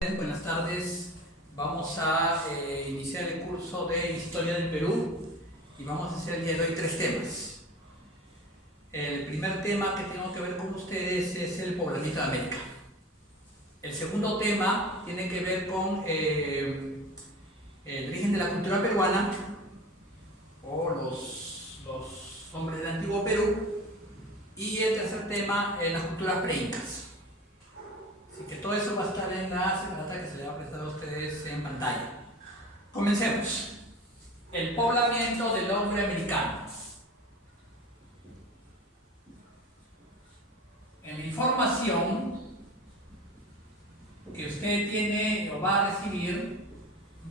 Buenas tardes. Vamos a iniciar el curso de Historia del Perú y vamos a hacer el día de hoy 3 temas. El primer tema que tengo que ver con ustedes es el poblamiento de América. El segundo tema tiene que ver con el origen de la cultura peruana o los hombres del antiguo Perú. Y el tercer tema, las culturas preincas. Así que todo eso va a estar en la separata que se le va a prestar a ustedes en pantalla. Comencemos. El poblamiento del hombre americano. En la información que usted tiene o va a recibir,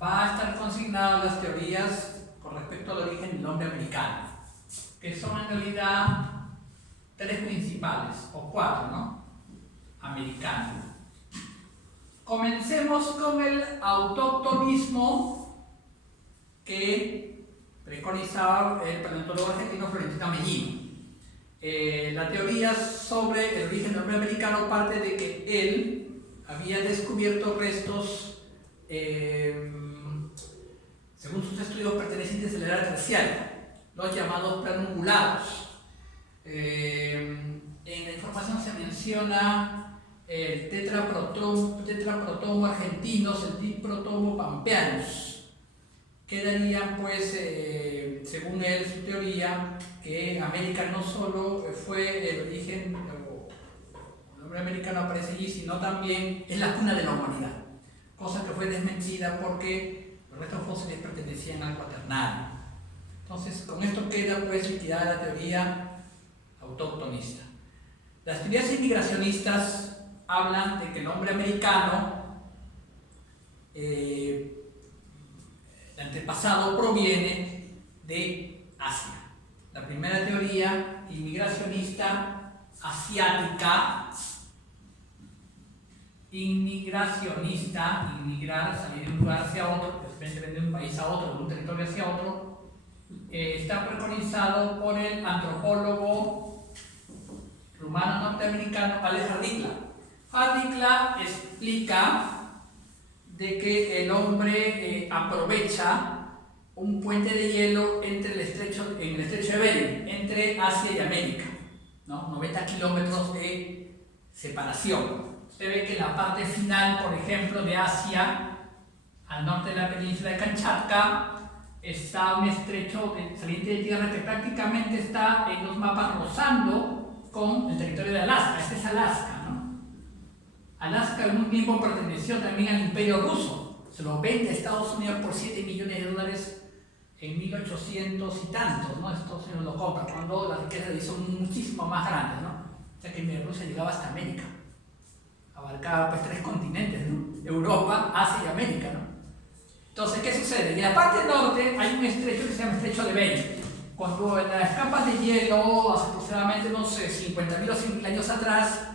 va a estar consignadas las teorías con respecto al origen del hombre americano, que son en realidad 3 principales, o 4, ¿no? Americano. Comencemos con el autóctonismo que preconizaba el paleontólogo argentino Florentino Mellino. La teoría sobre el origen del hombre americano parte de que él había descubierto restos, según sus estudios, pertenecientes a la era terciaria, los llamados planungulados. En la información se menciona el tetraprotomo argentinos, el diprotomo pampeanos, que darían, pues, según él, su teoría, que América no solo fue el origen, el hombre americano aparece allí, sino también es la cuna de la humanidad, cosa que fue desmentida porque los restos fósiles pertenecían al cuaternario. Entonces, con esto queda, pues, liquidada la teoría autóctonista. Las teorías inmigracionistas hablan de que el hombre americano, el antepasado, proviene de Asia. La primera teoría inmigracionista asiática, inmigrar, salir de un lugar hacia otro, de un país a otro, de un territorio hacia otro, está preconizado por el antropólogo rumano norteamericano Alex Hardikla. Hardikla explica de que el hombre aprovecha un puente de hielo en el estrecho de Bering, entre Asia y América, ¿no? 90 kilómetros de separación. Usted ve que en la parte final, por ejemplo, de Asia, al norte de la península de Kamchatka, está un estrecho saliente de tierra que prácticamente está en los mapas rozando con el territorio de Alaska. Este es Alaska, ¿no? Alaska en un tiempo perteneció también al Imperio Ruso. Se lo vende a Estados Unidos por $7 millones en 1800 y tantos, ¿no? Estados Unidos lo compra cuando las riquezas de son muchísimo más grandes, ¿no? O sea que Rusia llegaba hasta América. Abarcaba, pues, 3 continentes, ¿no? Europa, Asia y América, ¿no? Entonces, ¿qué sucede? En la parte norte hay un estrecho que se llama Estrecho de Bering. Cuando en las capas de hielo, hace aproximadamente, no sé, 50.000 o 100.000 años atrás,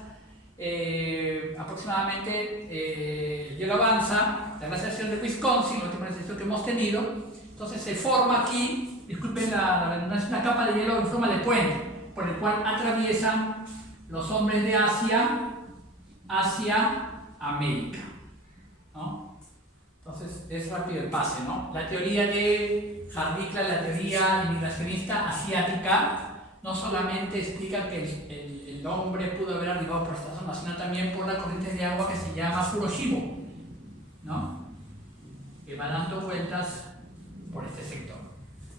aproximadamente, el hielo avanza, la glaciación de Wisconsin, la última glaciación que hemos tenido, entonces se forma aquí, disculpen la redundancia, una capa de hielo en forma de puente, por el cual atraviesan los hombres de Asia hacia América, ¿no? Entonces es rápido el pase, ¿no? La teoría de Hardikla, la teoría inmigracionista asiática, no solamente explica que el hombre pudo haber arribado por esta zona, sino también por la corriente de agua que se llama Furoshimo, ¿no? Que va dando vueltas por este sector.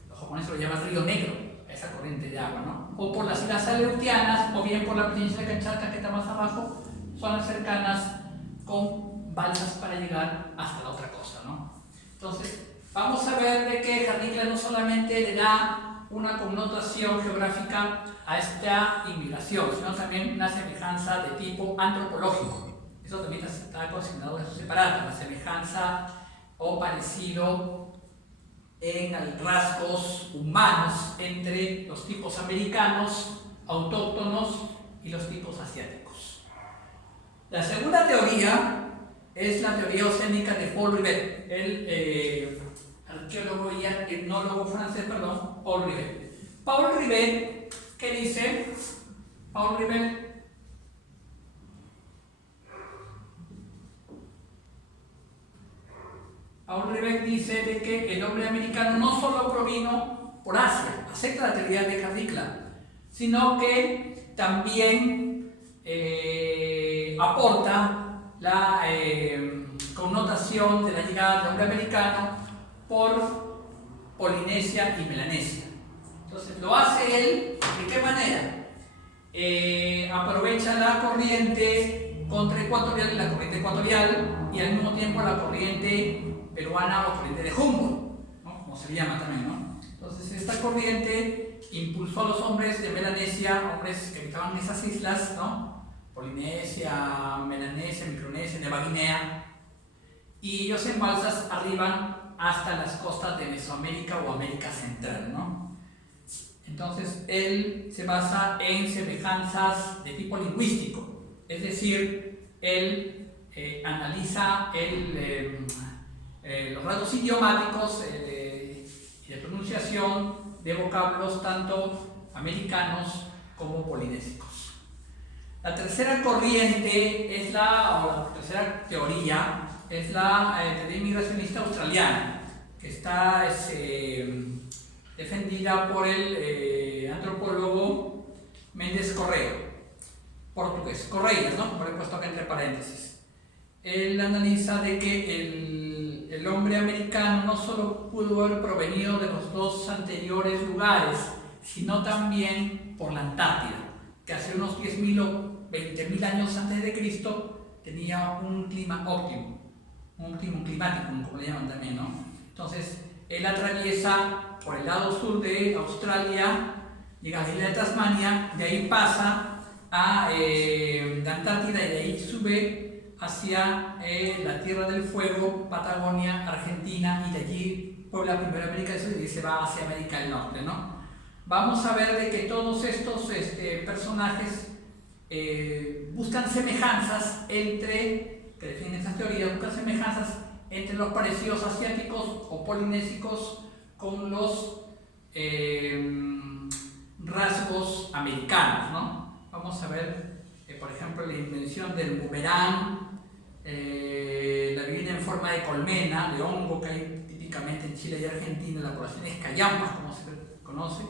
Los japoneses lo llaman Río Negro, esa corriente de agua, ¿no? O por las islas Aleutianas, o bien por la península de Kamchatka, que está más abajo, son las cercanas con balsas para llegar hasta la otra costa, ¿no? Entonces, vamos a ver de que Hardikla no solamente le da una connotación geográfica a esta inmigración, sino también una semejanza de tipo antropológico. Eso también está consignado en su separata, la semejanza o parecido en rasgos humanos entre los tipos americanos, autóctonos, y los tipos asiáticos. La segunda teoría es la teoría oceánica de Paul Rivet, el arqueólogo y etnólogo francés, Paul Rivet. Paul Rivet, ¿qué dice? Paul Rivet Paul Revec dice de que el hombre americano no solo provino por Asia, acepta la teoría de Carricla, sino que también aporta la connotación de la llegada del hombre americano por Polinesia y Melanesia. Entonces, lo hace él, ¿de qué manera? Aprovecha la corriente contraecuatorial y la corriente ecuatorial y al mismo tiempo la corriente peruana o corriente de Humboldt, ¿no? Como se le llama también, ¿no? Entonces, esta corriente impulsó a los hombres de Melanesia, hombres que habitaban en esas islas, ¿no? Polinesia, Melanesia, Micronesia, Nueva Guinea, y ellos en balsas arriban hasta las costas de Mesoamérica o América Central, ¿no? Entonces, él se basa en semejanzas de tipo lingüístico, es decir, él analiza los rasgos idiomáticos y de pronunciación de vocablos tanto americanos como polinésicos. La tercera corriente o la tercera teoría es la teoría inmigracionista australiana, que está defendida por el antropólogo Méndez Correa, portugués, Correias, ¿no? Por he puesto acá entre paréntesis. Él analiza de que el hombre americano no solo pudo haber provenido de los dos anteriores lugares, sino también por la Antártida, que hace unos 10.000 o 20.000 años antes de Cristo tenía un clima óptimo, un climático, como le llaman también, ¿no? Entonces, él atraviesa por el lado sur de Australia, llega a la isla de Tasmania, de ahí pasa a la Antártida y de ahí sube hacia la Tierra del Fuego, Patagonia, Argentina, y de allí puebla primero América del Sur y se va hacia América del Norte, ¿no? Vamos a ver de que todos estos personajes buscan semejanzas que definen estas teorías, buscan semejanzas entre los parecidos asiáticos o polinésicos con los rasgos americanos, ¿no? Vamos a ver, por ejemplo, la invención del boomerang, la vivienda en forma de colmena, de hongo, que hay típicamente en Chile y Argentina, la población es cayampas, como se conoce,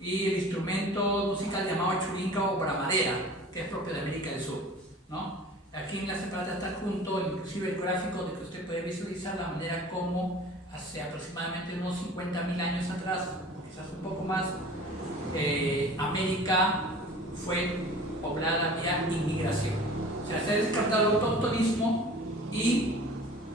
y el instrumento musical llamado churinca o bramadera, que es propio de América del Sur, ¿no? Aquí en la separata está junto, inclusive el gráfico de que usted puede visualizar la manera como hace aproximadamente unos 50.000 años atrás, o quizás un poco más, América fue poblada vía inmigración. O sea, se ha descartado el autoctonismo y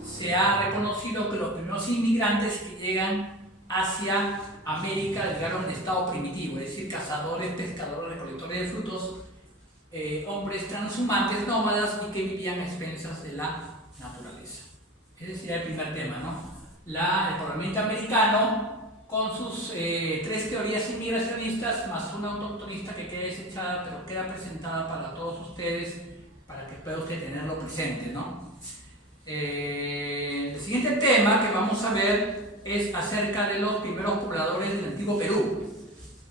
se ha reconocido que los primeros inmigrantes que llegan hacia América llegaron en estado primitivo, es decir, cazadores, pescadores, recolectores de frutos, hombres transhumantes, nómadas y que vivían a expensas de la naturaleza. Ese sería el primer tema, ¿no? El poblamiento americano con sus 3 teorías inmigracionistas más una autoctonista que queda desechada pero queda presentada para todos ustedes para que pueda usted tenerlo presente, ¿no? El siguiente tema que vamos a ver es acerca de los primeros pobladores del antiguo Perú,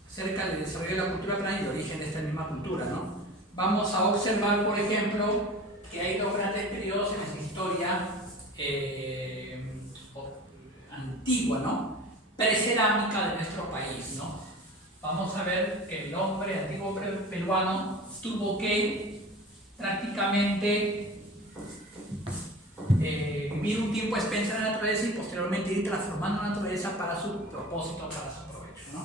acerca del desarrollo de la cultura peruana y el origen de esta misma cultura, ¿no? Vamos a observar, por ejemplo, que hay 2 grandes periodos en la historia antigua, ¿no? Precerámica de nuestro país, ¿no? Vamos a ver que el hombre antiguo peruano tuvo que prácticamente vivir un tiempo a expensas de la naturaleza y posteriormente ir transformando la naturaleza para su propósito, para su provecho, ¿no?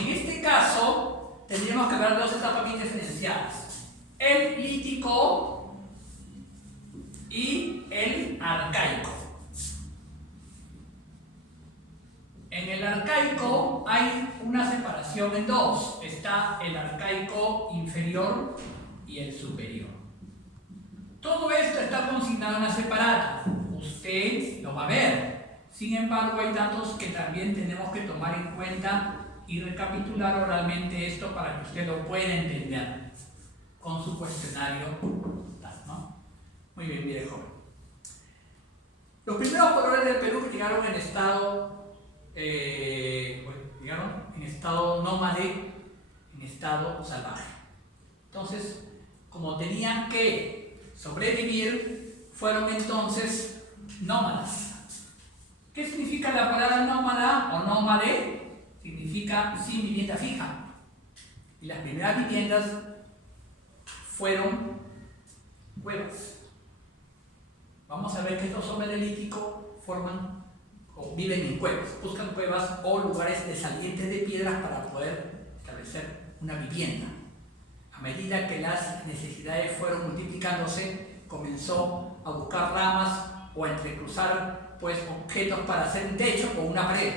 En este caso, tendríamos que hablar de 2 etapas bien diferenciadas: el lítico y el arcaico. En el arcaico hay una separación en 2. Está el arcaico inferior y el superior. Todo esto está consignado en la separata. Usted lo va a ver. Sin embargo, hay datos que también tenemos que tomar en cuenta y recapitular oralmente esto para que usted lo pueda entender con su cuestionario, ¿no? Muy bien, mire, joven. Los primeros pobladores del Perú llegaron en estado nómade, en estado salvaje. Entonces, como tenían que sobrevivir, fueron entonces nómadas. ¿Qué significa la palabra nómada o nómade? Significa sin vivienda fija. Y las primeras viviendas fueron cuevas. Vamos a ver que estos hombres del Lítico forman o viven en cuevas, buscan cuevas o lugares de salientes de piedras para poder establecer una vivienda. A medida que las necesidades fueron multiplicándose, comenzó a buscar ramas o a entrecruzar pues, objetos para hacer un techo o una pared.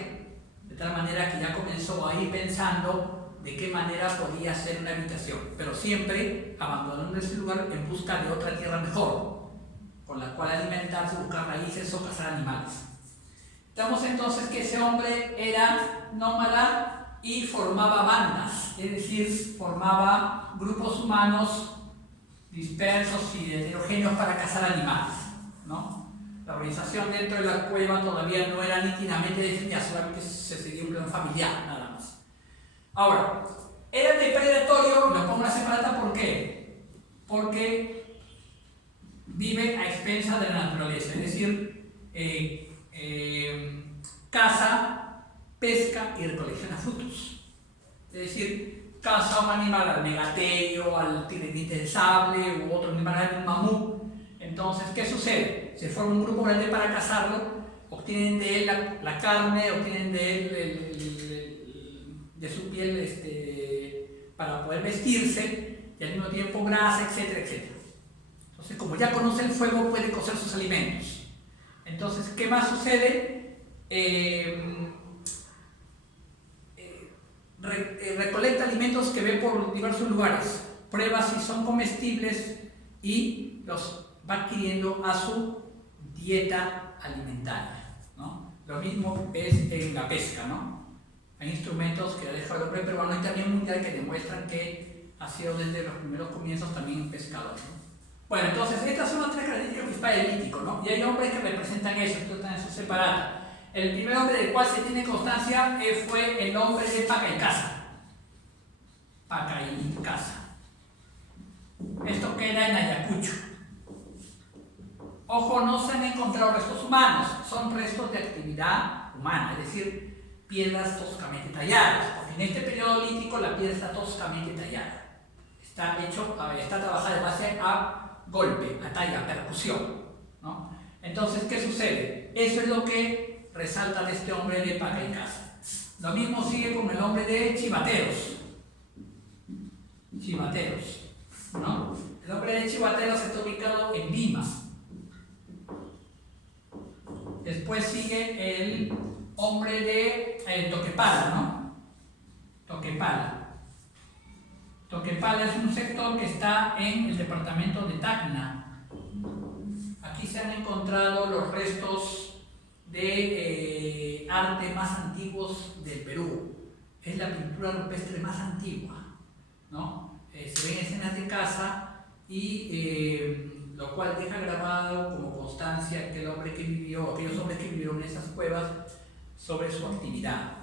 De tal manera que ya comenzó a ir pensando de qué manera podía ser una habitación, pero siempre abandonando ese lugar en busca de otra tierra mejor, con la cual alimentarse, buscar raíces o cazar animales. Estamos entonces que ese hombre era nómada y formaba bandas, es decir, formaba grupos humanos dispersos y heterogéneos para cazar animales, ¿no? La organización dentro de la cueva todavía no era nítidamente definida, solamente se seguía un plan familiar, nada más. Ahora, era depredatorio, lo pongo en separata, ¿por qué? Porque vive a expensas de la naturaleza, es decir, caza, pesca y recolecciona frutos. Es decir, caza un animal al megaterio, al tigre de sable u otro animal, un mamut. Entonces, ¿qué sucede? Se forma un grupo grande para cazarlo, obtienen de él la carne, obtienen de él de su piel para poder vestirse y al mismo tiempo grasa, etcétera, etcétera. Entonces, como ya conoce el fuego, puede cocer sus alimentos. Entonces, ¿qué más sucede? Recolecta alimentos que ve por diversos lugares, prueba si son comestibles y los va adquiriendo a su dieta alimentaria, ¿no? Lo mismo es en la pesca, ¿no? Hay instrumentos que ha dejado el hombre peruano y también mundial que demuestran que ha sido desde los primeros comienzos también un pescador, ¿no? Bueno, entonces estas son las tres características principales del Lítico, ¿no? Y hay hombres que representan eso, entonces están en su separado. El primer hombre del cual se tiene constancia fue el hombre de Pacaycasa. Pacaycasa. Esto queda en Ayacucho. Ojo, no se han encontrado restos humanos, son restos de actividad humana, es decir, piedras toscamente talladas, porque en este periodo lítico la piedra está toscamente tallada. Está trabajada de base a golpe, a talla, a percusión, ¿no? Entonces, ¿qué sucede? Eso es lo que resalta de este hombre de Pacaycasa. Lo mismo sigue con el hombre de Chivateros. Chivateros, ¿no? El hombre de Chivateros está ubicado en Lima. Después sigue el hombre de Toquepala, ¿no? Toquepala. Toquepala es un sector que está en el departamento de Tacna. Aquí se han encontrado los restos de arte más antiguos del Perú. Es la pintura rupestre más antigua, ¿no? Se ven escenas de caza y lo cual deja grabado como constancia aquellos hombres que vivieron en esas cuevas sobre su actividad.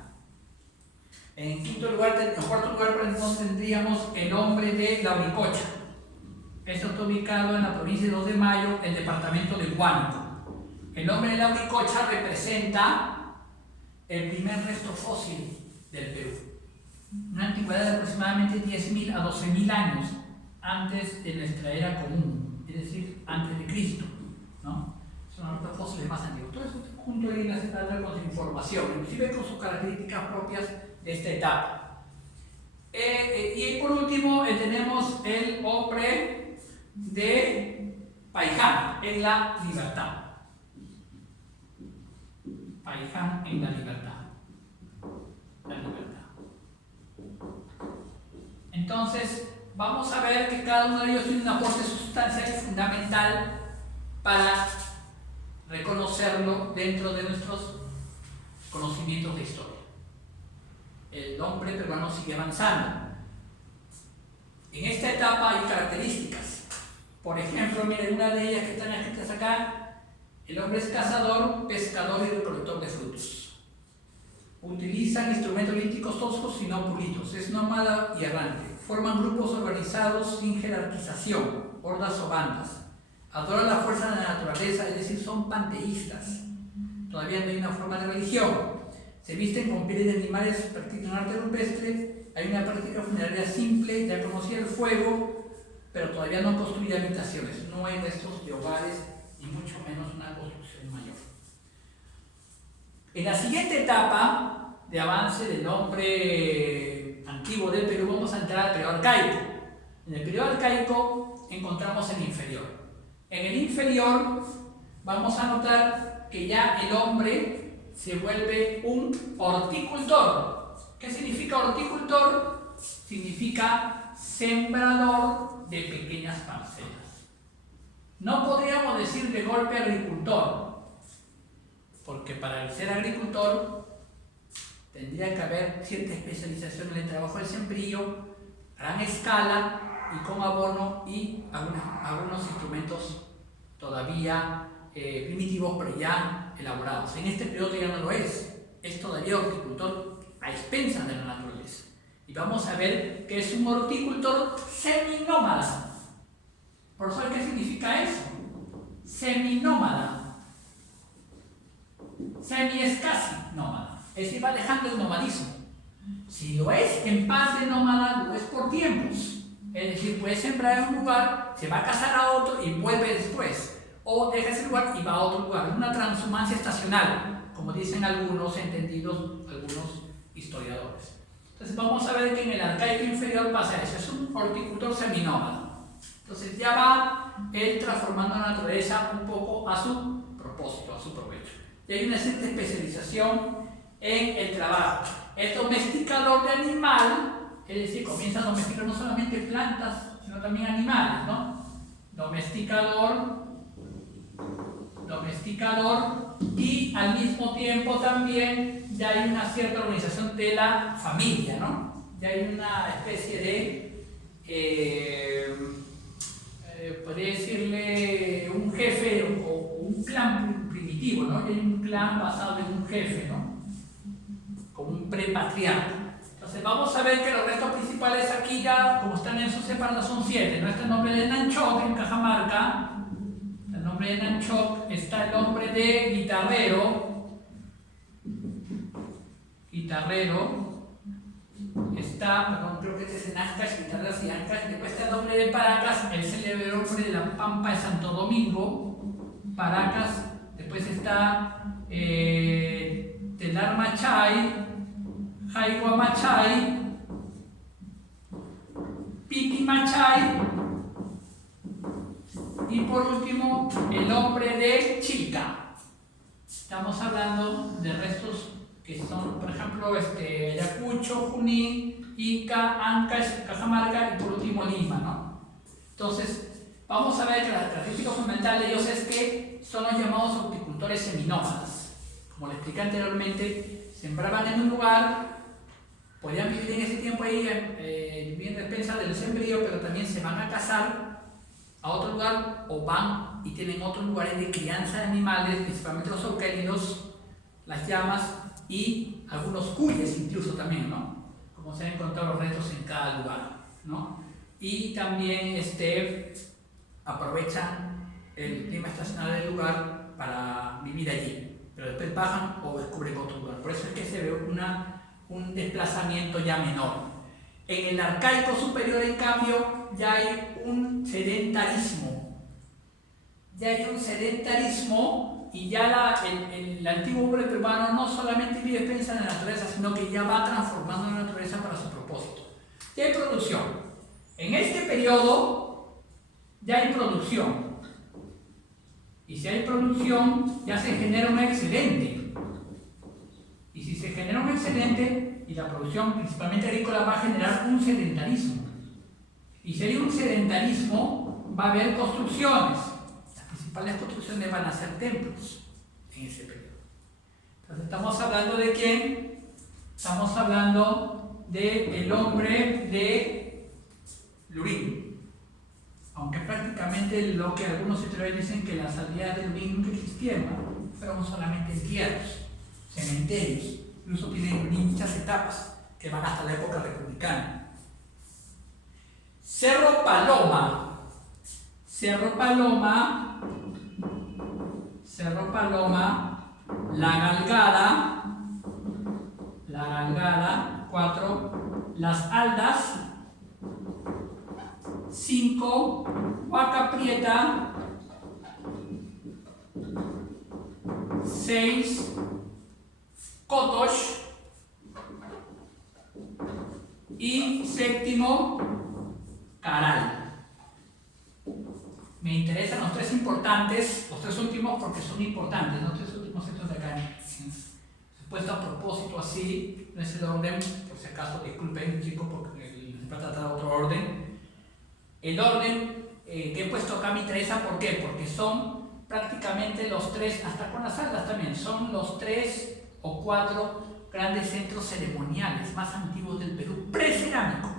En cuarto lugar, por entonces tendríamos el hombre de Lauricocha. Esto está ubicado en la provincia de 2 de Mayo, el departamento de Huánuco. El hombre de Lauricocha representa el primer resto fósil del Perú. Una antigüedad de aproximadamente 10.000 a 12.000 años antes de nuestra era común, es decir, antes de Cristo, ¿no? Son los restos fósiles más antiguos. Todo eso junto ahí en la separata con su información, inclusive con sus características propias de esta etapa. Y por último tenemos el hombre de Paiján en la libertad. Paiján en la libertad. La libertad. Entonces, vamos a ver que cada uno de ellos tiene un aporte sustancial y fundamental para reconocerlo dentro de nuestros conocimientos de historia. El hombre peruano sigue avanzando. En esta etapa hay características. Por ejemplo, miren, una de ellas que están escritas acá: el hombre es cazador, pescador y recolector de frutos. Utilizan instrumentos líticos toscos y no pulidos. Es nómada y errante. Forman grupos organizados sin jerarquización, hordas o bandas. Adoran la fuerza de la naturaleza, es decir, son panteístas. todavía no hay una forma de religión. Se visten con pieles de animales, practican arte rupestre, hay una práctica funeraria simple, ya conocía el fuego, pero todavía no construye habitaciones, no hay restos de hogares, y mucho menos una construcción mayor. En la siguiente etapa de avance del hombre antiguo del Perú, vamos a entrar al periodo arcaico. En el periodo arcaico encontramos el inferior. En el inferior vamos a notar que ya el hombre se vuelve un horticultor. ¿Qué significa horticultor? Significa sembrador de pequeñas parcelas. No podríamos decir de golpe agricultor, porque para ser agricultor tendría que haber cierta especialización en el trabajo del sembrío, gran escala y con abono y algunos instrumentos todavía primitivos pero ya elaborados. En este periodo ya no lo es todavía horticultor a expensas de la naturaleza. Y vamos a ver que es un horticultor seminómada. ¿Por eso qué significa eso? Seminómada. Semi es casi nómada, es decir, va dejando el nomadismo. Si lo es en parte nómada, lo es por tiempos. Es decir, puede sembrar en un lugar, se va a casar a otro y vuelve después. O deja ese lugar y va a otro lugar. Una transhumancia estacional, como dicen algunos entendidos, algunos historiadores. Entonces vamos a ver que en el arcaico inferior pasa eso, es un horticultor seminómada. Entonces ya va él transformando la naturaleza un poco a su propósito, a su provecho. Y hay una cierta especialización en el trabajo. El domesticador de animal, es decir, comienza a domesticar no solamente plantas, sino también animales, ¿no? Domesticador, y al mismo tiempo también ya hay una cierta organización de la familia, ¿no? Ya hay una especie de, podría decirle, un jefe o un clan primitivo, ¿no? Hay un clan basado en un jefe, ¿no? Como un prepatriarca. Entonces vamos a ver que los restos principales aquí ya, como están en sus separados, son 7, ¿no? Está el nombre de Nanchoc en Cajamarca, el nombre de Nanchoc, está el nombre de Guitarrero, está, perdón, creo que este es en Ancash, Guitarreras y Ancash, después está el nombre de Paracas, el célebre hombre de la Pampa de Santo Domingo, Paracas, después está Telar Machay, Jaigua Machay, Pipi Machay y por último el hombre de Chilca. Estamos hablando de restos que son, por ejemplo, Ayacucho, Junín, Ica, Ancash, Cajamarca y por último Lima, ¿no? Entonces, vamos a ver que la característica fundamental de ellos es que son los llamados horticultores seminómadas. Como les expliqué anteriormente, sembraban en un lugar, podían vivir en ese tiempo ahí, bien despensa del sembrío, pero también se van a casar a otro lugar o van y tienen otros lugares de crianza de animales, principalmente los eucálidos, las llamas y algunos cuyes incluso también, ¿no? Como se han encontrado los restos en cada lugar, ¿no? Y también aprovechan el clima estacional del lugar para vivir allí, pero después bajan o descubren otro lugar. Por eso es que se ve un desplazamiento ya menor. En el arcaico superior, en cambio, ya hay un sedentarismo. Y ya el antiguo hombre peruano no solamente vive pensa en la naturaleza, sino que ya va transformando la naturaleza para su propósito. Ya hay producción. En este periodo ya hay producción. Y si hay producción, ya se genera un excedente. Y si se genera un excedente, y la producción principalmente agrícola va a generar un sedentarismo. Y si hay un sedentarismo, va a haber construcciones. Las principales construcciones van a ser templos en ese periodo. Entonces estamos hablando de quién? Estamos hablando del hombre de Lurín. Aunque prácticamente lo que algunos historiadores dicen que las aldeas de Lurín nunca existieron, ¿no? Fueron solamente entierros, cementerios. Incluso tienen muchas etapas que van hasta la época republicana. Cerro Paloma, la galgada, 4, las aldas, 5, Huaca Prieta, 6, Cotox y 7, Caral. Me interesan los 3 importantes, los 3 últimos porque son importantes, los 3 últimos centros de acá. Puesto a propósito así, no es el orden, por si acaso, disculpen chicos porque les va a tratar otro orden. El orden que he puesto acá me interesa, ¿por qué? Porque son prácticamente los 3, hasta con las aldas también, son los 3 o 4 grandes centros ceremoniales más antiguos del Perú, precerámico.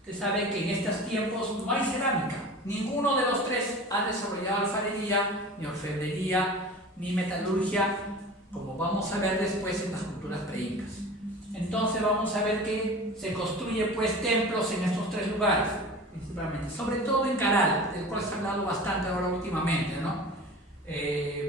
Usted sabe que en estos tiempos no hay cerámica. Ninguno de los 3 ha desarrollado alfarería, ni orfebrería, ni metalurgia, como vamos a ver después en las culturas preincas. Entonces vamos a ver que se construyen pues templos en estos 3 lugares, principalmente, sobre todo en Caral, del cual se ha hablado bastante ahora últimamente, ¿no?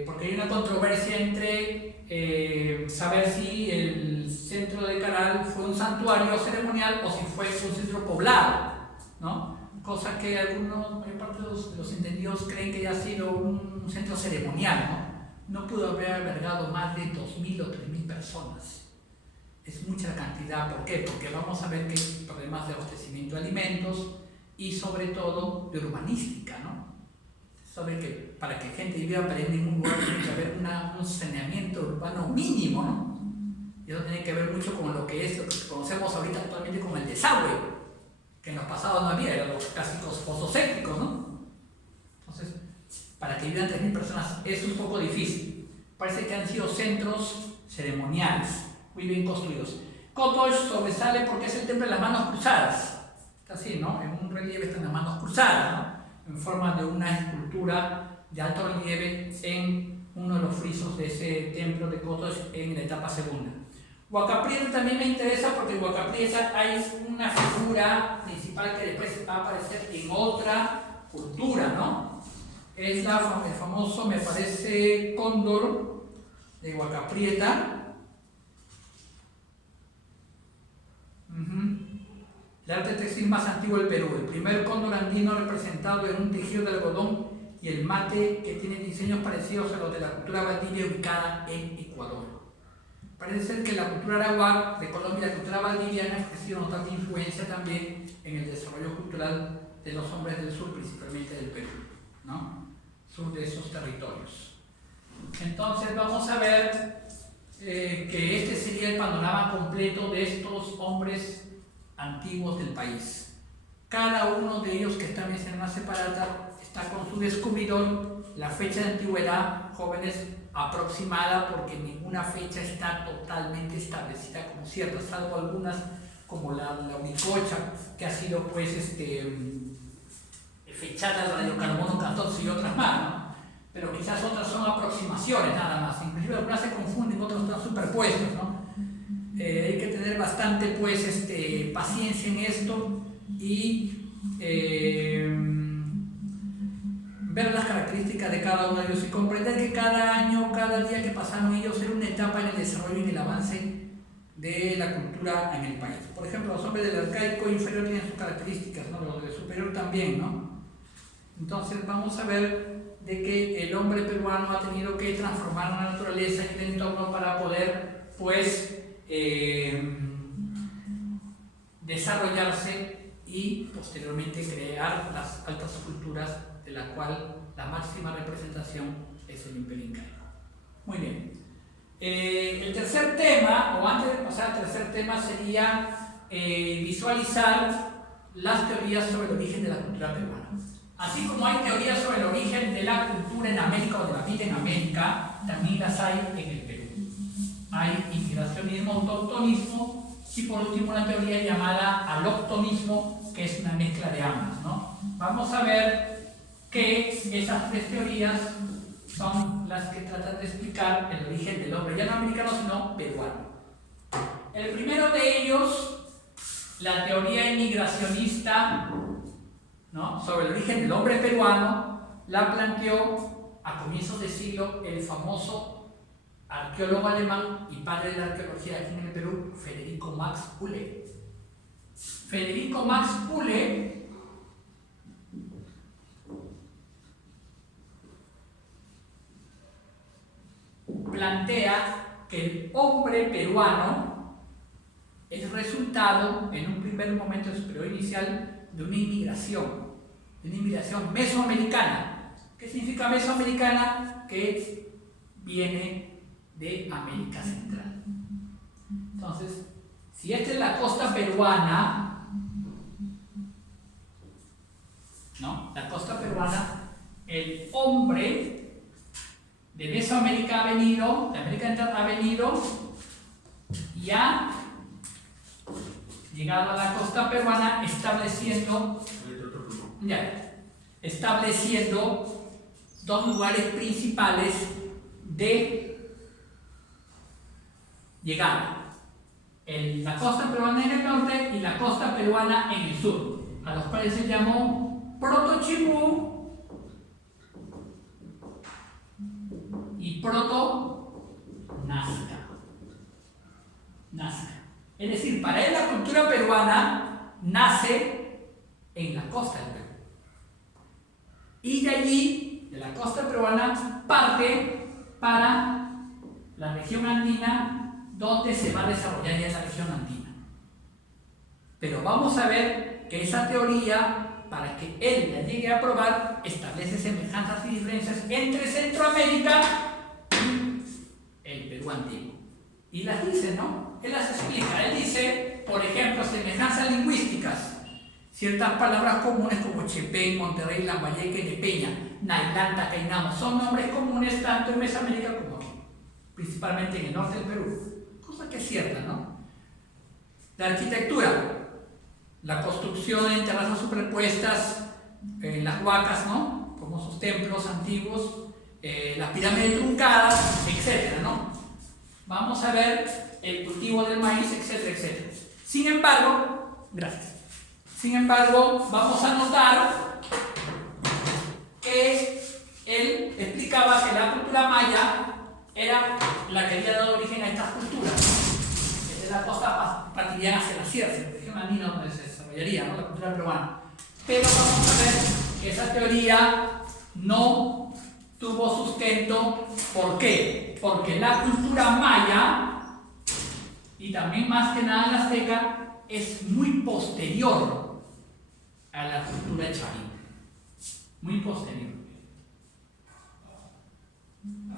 Porque hay una controversia entre saber si el centro de Caral fue un santuario ceremonial o si fue un centro poblado, ¿no? Cosa que algunos, hay parte de los entendidos creen que ya ha sido un centro ceremonial, ¿no? No pudo haber albergado más de 2.000 o 3.000 personas. Es mucha la cantidad. ¿Por qué? Porque vamos a ver que hay problemas de abastecimiento de alimentos y sobre todo de urbanística, ¿no? Saben que para que gente viva en un lugar tiene que haber un saneamiento urbano mínimo, ¿no? Y eso tiene que ver mucho con lo que es, lo que conocemos ahorita actualmente como el desagüe, que en los pasados no había, eran los clásicos pozos sépticos, ¿no? Entonces, para que vivan 3.000 personas es un poco difícil. Parece que han sido centros ceremoniales, muy bien construidos. Cotox sobresale porque es el templo de las manos cruzadas. Está así, ¿no? En un relieve están las manos cruzadas, ¿no? En forma de una escultura de alto relieve en uno de los frisos de ese templo de Cotox en la etapa segunda. Huaca Prieta también me interesa porque en Huaca Prieta hay una figura principal que después va a aparecer en otra cultura, ¿no? Es el famoso, me parece, cóndor de Huaca Prieta. El arte textil más antiguo del Perú. El primer cóndor andino representado en un tejido de algodón y el mate que tiene diseños parecidos a los de la cultura Valdivia ubicada en Ecuador. Parece ser que la cultura arawak de Colombia y la cultura valdiviana ha ejercido notable influencia también en el desarrollo cultural de los hombres del sur, principalmente del Perú, ¿no? Sur de esos territorios. Entonces vamos a ver que este sería el panorama completo de estos hombres antiguos del país. Cada uno de ellos que está mencionado en la separata está con su descubridor, la fecha de antigüedad, jóvenes, aproximada, porque ninguna fecha está totalmente establecida como cierta, salvo algunas como la Uricocha, que ha sido pues fechada al radiocarbono 14 y otras más, ¿no? Pero quizás otras son aproximaciones nada más, inclusive algunas se confunden, otras están superpuestas, ¿no? Hay que tener bastante pues paciencia en esto y ver las características de cada uno de ellos y comprender que cada año, cada día que pasaron ellos era una etapa en el desarrollo y en el avance de la cultura en el país. Por ejemplo, los hombres del arcaico inferior tienen sus características, ¿no? Los del superior también, ¿no? Entonces vamos a ver de que el hombre peruano ha tenido que transformar la naturaleza y el entorno para poder, pues, desarrollarse y posteriormente crear las altas culturas de la cual la máxima representación es el Imperio Incaico. Muy bien. El tercer tema, o antes de pasar al tercer tema, sería visualizar las teorías sobre el origen de la cultura peruana. Así como hay teorías sobre el origen de la cultura en América o de la vida en América, también las hay en el Perú. Hay inmigracionismo, autoctonismo y por último una teoría llamada aloctonismo, que es una mezcla de ambas, ¿no? Vamos a ver que esas 3 teorías son las que tratan de explicar el origen del hombre, ya no americano sino peruano. El primero de ellos, la teoría inmigracionista, ¿no?, sobre el origen del hombre peruano, la planteó a comienzos de siglo el famoso arqueólogo alemán y padre de la arqueología aquí en el Perú, Federico Max Uhle. Federico Max Uhle plantea que el hombre peruano es resultado, en un primer momento de su periodo inicial, de una inmigración mesoamericana. ¿Qué significa mesoamericana? Que viene de América Central. Entonces, si esta es la costa peruana, ¿no? La costa peruana, el hombre de Mesoamérica ha venido, de América Central ha venido y ha llegado a la costa peruana estableciendo dos lugares principales de llegada. La costa peruana en el norte y la costa peruana en el sur, a los cuales se llamó Proto-Chimú y Proto-Nazca. Es decir, para él la cultura peruana nace en la costa del Perú. Y de allí, de la costa peruana, parte para la región andina, donde se va a desarrollar ya la región andina. Pero vamos a ver que esa teoría, para que él la llegue a probar, establece semejanzas y diferencias entre Centroamérica y el Perú antiguo. Y las dice, ¿no? Él las explica. Él dice, por ejemplo, semejanzas lingüísticas. Ciertas palabras comunes como Chepén, Monterrey, Lambayeque, Nepeña, Nailanta, Cainamo, son nombres comunes tanto en Mesoamérica como aquí, principalmente en el norte del Perú. Cosa que es cierta, ¿no? La arquitectura, la construcción en terrazas superpuestas, en las huacas, ¿no? Como sus templos antiguos, las pirámides truncadas, etcétera, ¿no? Vamos a ver el cultivo del maíz, etcétera, etcétera. Sin embargo, vamos a notar que él explicaba que la cultura maya era la que había dado origen a estas culturas. Desde la costa partirían hacia la sierra, la región andina donde se desarrollaría, ¿no? La cultura peruana. Pero vamos a ver que esa teoría no tuvo sustento. ¿Por qué? Porque la cultura maya, y también más que nada la azteca, es muy posterior a la cultura de Chavín. Muy posterior.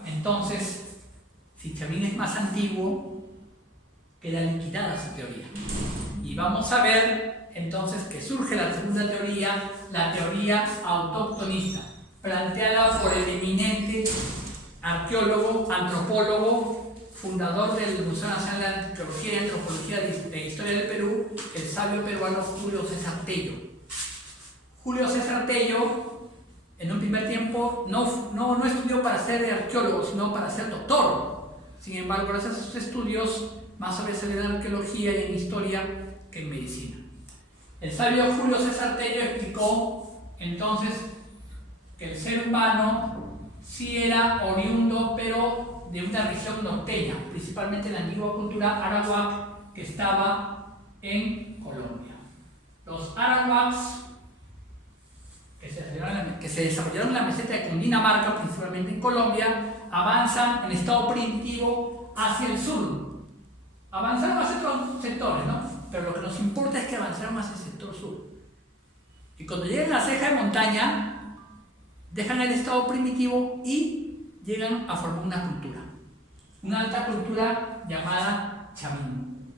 Entonces, si Chavín es más antiguo, queda liquidada esa teoría. Y vamos a ver entonces que surge la segunda teoría, la teoría autóctonista, planteada por el eminente arqueólogo, antropólogo, fundador del Museo Nacional de Arqueología y Antropología de Historia del Perú, el sabio peruano Julio César Tello. Julio César Tello, en un primer tiempo, no estudió para ser arqueólogo, sino para ser doctor. Sin embargo, gracias a sus estudios, más sobresalió en arqueología y en historia que en medicina. El sabio Julio César Tello explicó entonces que el ser humano sí era oriundo, pero de una región norteña, principalmente la antigua cultura arawak que estaba en Colombia. Los arawaks que se desarrollaron en la meseta de Cundinamarca, principalmente en Colombia, avanzan en estado primitivo hacia el sur. Avanzaron hacia otros sectores, ¿no? Pero lo que nos importa es que avanzaron hacia el sector sur. Y cuando llegan a la ceja de montaña, dejan el estado primitivo y llegan a formar una cultura. Una alta cultura llamada Chavín.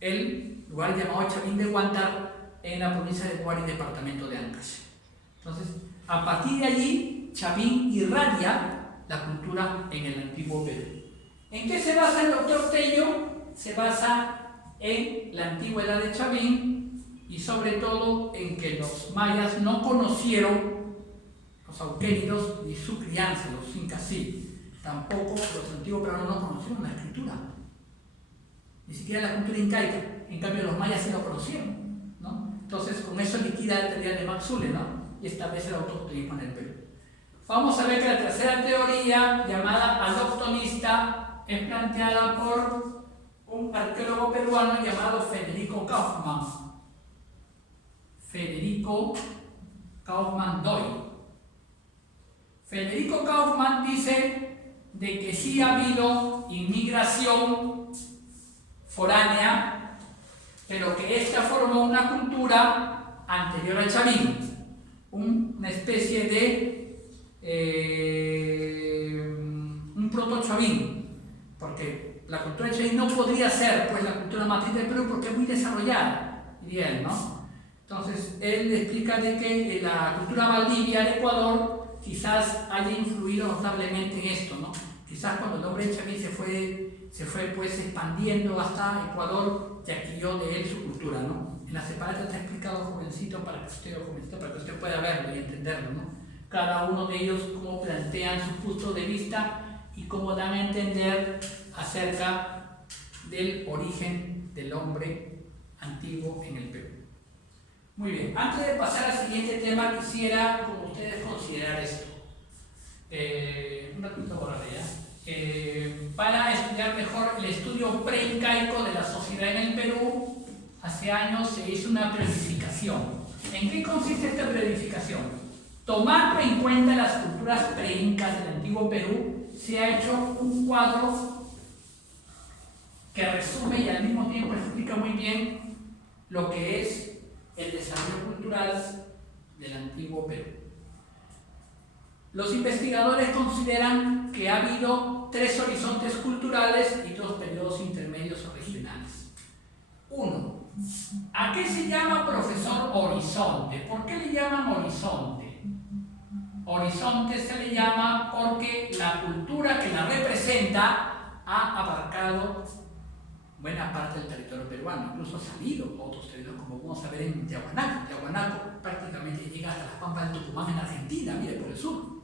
El lugar llamado Chavín de Huántar, en la provincia de Huari, departamento de Ancash. Entonces, a partir de allí, Chavín irradia la cultura en el antiguo Perú. ¿En qué se basa el doctor Tello? Se basa en la antigüedad de Chavín y sobre todo en que los mayas no conocieron los auquénidos ni su crianza, los incas sí. Tampoco los antiguos peruanos no conocieron la escritura, ni siquiera la cultura incaica. En cambio los mayas sí lo conocieron, ¿no? Entonces con eso liquida la teoría de Max Uhle, ¿no? Y establece el autoctonismo en el Perú. vamos a ver que la tercera teoría, llamada aloctonista, es planteada por un arqueólogo peruano llamado Federico Kaufmann. Federico Kaufmann Doyle. Federico Kaufmann dice de que sí ha habido inmigración foránea, pero que esta formó una cultura anterior a Chavín, una especie de un proto-Chavín, porque la cultura de Chavín no podría ser pues la cultura matriz del Perú porque es muy desarrollada, diría él, ¿no? Entonces él explica de que la cultura Valdivia de Ecuador quizás haya influido notablemente en esto, ¿no? Quizás cuando el nombre de Chavín se fue pues expandiendo hasta Ecuador y adquirió de él su cultura, ¿no? En la separata está explicado jovencito para que usted pueda verlo y entenderlo, ¿no? Cada uno de ellos cómo plantean sus puntos de vista y cómo dan a entender acerca del origen del hombre antiguo en el Perú. Muy bien, antes de pasar al siguiente tema quisiera con ustedes considerar esto. Un ratito borraré ya. Para estudiar mejor el estudio preincaico de la sociedad en el Perú, hace años se hizo una planificación. ¿En qué consiste esta planificación? Tomando en cuenta las culturas preincas del antiguo Perú, se ha hecho un cuadro que resume y al mismo tiempo explica muy bien lo que es el desarrollo cultural del antiguo Perú. Los investigadores consideran que ha habido 3 horizontes culturales y 2 periodos intermedios o regionales. 1. ¿A qué se llama, profesor, horizonte? ¿Por qué le llaman horizonte? Horizonte se le llama porque la cultura que la representa ha abarcado buena parte del territorio peruano, incluso ha salido a otros territorios, como vamos a ver en Tiahuanaco. Tiahuanaco prácticamente llega hasta las pampas del Tucumán en Argentina, mire, por el sur.